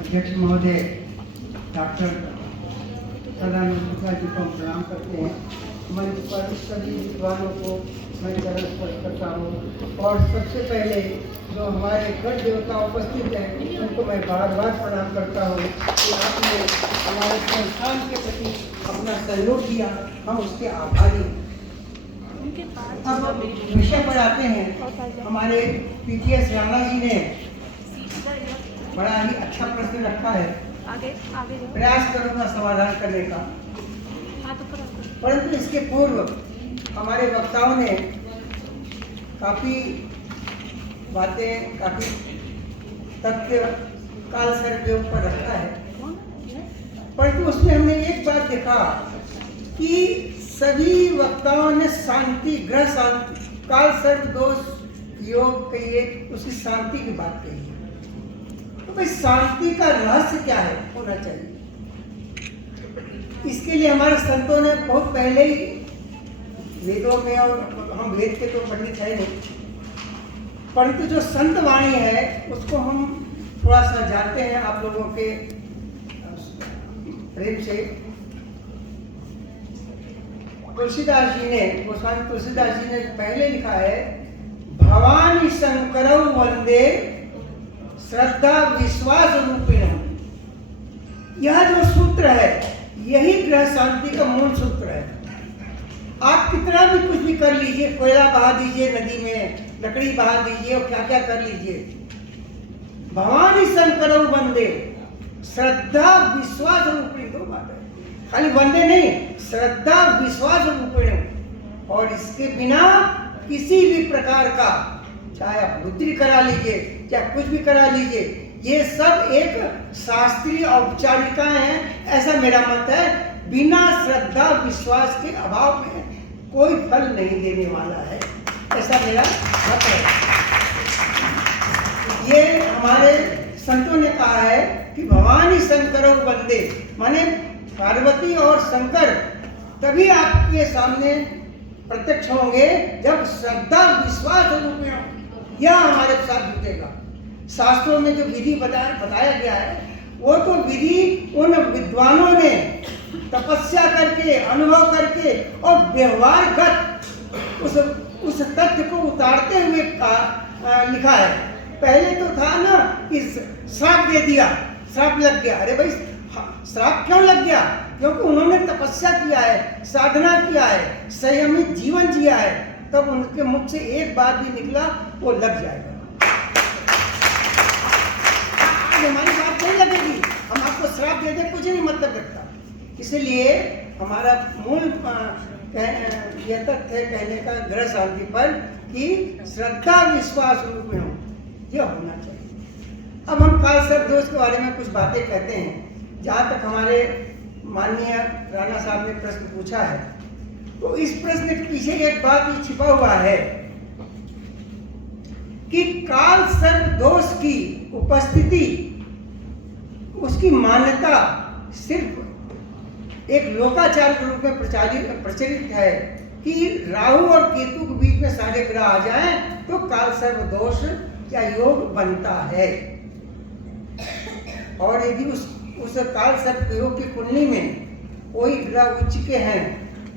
अध्यक्ष महोदय डॉक्टर सदानंद शुक्ला जी को प्रणाम करते हैं। मंच पर सभी विद्वानों को मैं चरण स्पर्श करता हूँ और सबसे पहले जो हमारे गढ़ देवता उपस्थित हैं उनको मैं बार बार प्रणाम करता हूँ कि आपने हमारे संस्थान के प्रति अपना सहयोग दिया, हम उसके आभारी हैं। अब विषय पर आते हैं। हमारे पीटीएस राणा जी ने बड़ा ही अच्छा प्रश्न रखा है, प्रयास करूंगा समाधान करने का। परंतु इसके पूर्व हमारे वक्ताओं ने काफी बातें, काफी तथ्य काल सर्प योग पर रखा है, परंतु उसमें हमने एक बात देखा कि सभी वक्ताओं ने शांति, ग्रह शांति, काल सर्प दोष योग कहिए, उसकी शांति की बात कही। तो भाई शांति का रहस्य क्या है, होना चाहिए। इसके लिए हमारे संतों ने बहुत पहले ही वेदों में, और हम वेद के तो पंडित है नहीं, परंतु जो संत वाणी है उसको हम थोड़ा सा जानते हैं आप लोगों के प्रेम से। तुलसीदास जी ने, गोस्वामी तुलसीदास जी ने पहले लिखा है, भवानी शंकरौ वंदे श्रद्धा विश्वास रूपिण। यह जो सूत्र है यही ग्रह शांति का मूल सूत्र है। आप कितना भी कुछ भी कर लीजिए, कोयला बहा दीजिए नदी में, लकड़ी बहा दीजिए और क्या क्या कर लीजिए, भवानी शंकरौ वंदे श्रद्धा विश्वास रूपिण, दो बात है, खाली वंदे नहीं, श्रद्धा विश्वास रूपिण। और इसके बिना किसी भी प्रकार का, चाहे आप रुद्री करा लीजिए, चाहे कुछ भी करा लीजिए, ये सब एक शास्त्रीय औपचारिकताएं हैं, ऐसा मेरा मत है। बिना श्रद्धा विश्वास के अभाव में कोई फल नहीं देने वाला है, ऐसा मेरा मत है। ये हमारे संतों ने कहा है कि भवानी शंकरौ वंदे, माने पार्वती और शंकर तभी आपके सामने प्रत्यक्ष होंगे जब श्रद्धा विश्वास रूप यह हमारे साथ जुटेगा। शास्त्रों में जो विधि बताया गया है वो तो विधि उन विद्वानों ने तपस्या करके, अनुभव करके और व्यवहारगत उस तथ्य को उतारते हुए लिखा है। पहले तो था ना कि श्राप दे दिया, श्राप लग गया। अरे भाई श्राप क्यों लग गया? क्योंकि उन्होंने तपस्या किया है, साधना किया है, संयमित जीवन जिया है, तब उनके मुख से एक बात भी निकला वो लग जाएगा। आज हमारी बात नहीं लगेगी, हम आपको श्राप दे दे कुछ नहीं मतलब रखता। इसलिए हमारा मूल यह तथ्य है कहने का ग्रह शांति पर कि श्रद्धा विश्वास रूप में हो, यह होना चाहिए। अब हम काल सर्प दोष के बारे में कुछ बातें कहते हैं। जहाँ तक हमारे माननीय राणा साहब ने प्रश्न पूछा है, तो इस प्रश्न के पीछे एक बात ही छिपा हुआ है कि काल सर्प दोष की उपस्थिति, उसकी मान्यता सिर्फ एक लोकाचार के रूप में प्रचलित है कि राहु और केतु के बीच में सारे ग्रह आ जाएं तो काल सर्प दोष या योग बनता है। और यदि उस काल सर्प योग की कुंडली में कोई ग्रह उच्च के हैं,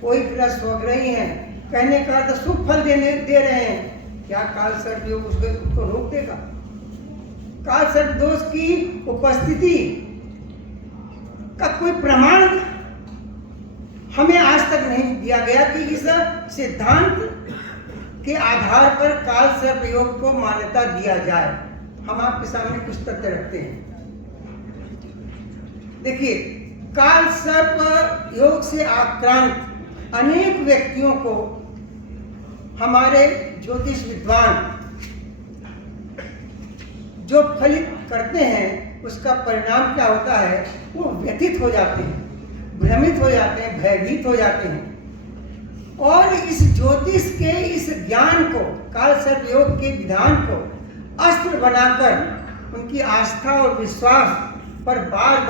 कोई ग्रह स्वग्रही हैं, कहने का अर्थ शुभ फल दे रहे हैं, क्या काल सर्प योग उसको रोक देगा? काल सर्प दोष की उपस्थिति का कोई प्रमाण हमें आज तक नहीं दिया गया कि इस सिद्धांत के आधार पर काल सर्प योग को मान्यता दिया जाए। हम आपके सामने कुछ तथ्य रखते हैं। देखिए, काल सर्प योग से आक्रांत अनेक व्यक्तियों को हमारे ज्योतिष विद्वान जो फलित करते हैं उसका परिणाम क्या होता है, वो व्यथित हो जाते हैं, भ्रमित हो जाते हैं, भयभीत हो जाते हैं और इस ज्योतिष के इस ज्ञान को, काल सर्प योग के विधान को अस्त्र बनाकर उनकी आस्था और विश्वास पर बार बार